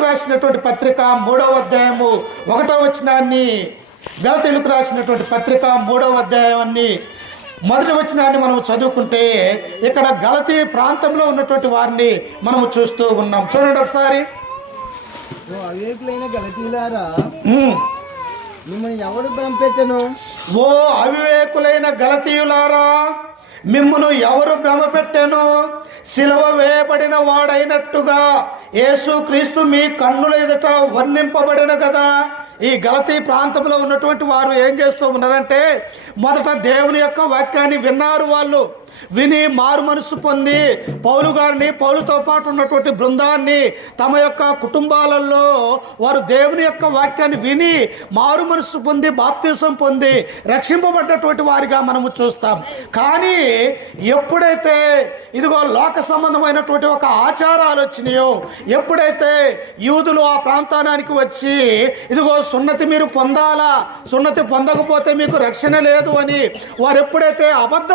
గలతీయులకు రాసినటువంటి పత్రిక 3వ అధ్యాయము 1వ వచనాన్ని, గలతీయులకు రాసినటువంటి పత్రిక 3వ అధ్యాయాన్ని 1వ వచనాన్ని మనం చదువుకుంటే ఇక్కడ గలతీ ప్రాంతంలో ఉన్నటువంటి వారిని మనం చూస్తూ ఉన్నాం. చూడండి ఒకసారి. అవివేకులైన గలతీయులారా, మిమ్మల్ని ఎవడు భ్రమపెట్టెను? ఓ అవివేకులైన గలతీయులారా, మిమ్మును ఎవరు భ్రమ పెట్టెను? సిలువ వేయబడిన వాడైనట్టుగా యేసుక్రీస్తు మీ కన్నుల ఎదుట వర్ణింపబడిన కదా. ఈ గలతీ ప్రాంతంలో ఉన్నటువంటి వారు ఏం చేస్తూ ఉన్నారంటే, మొదట దేవుని యొక్క వాక్యాన్ని విన్నారు. వాళ్ళు విని మారు మనసు పొంది పౌలు గారిని, పౌలుతో పాటు ఉన్నటువంటి బృందాన్ని తమ యొక్క కుటుంబాలలో వారు దేవుని యొక్క వాక్యాన్ని విని మారు మనసు పొంది బాప్తిసం పొంది రక్షింపబడ్డటువంటి వారిగా మనము చూస్తాం. కానీ ఎప్పుడైతే ఇదిగో లోక సంబంధమైనటువంటి ఒక ఆచారాలు వచ్చినాయో, ఎప్పుడైతే యూదులు ఆ ప్రాంతానికి వచ్చి ఇదిగో సున్నతి మీరు పొందాలా, సున్నతి పొందకపోతే మీకు రక్షణ లేదు అని వారు ఎప్పుడైతే అబద్ధ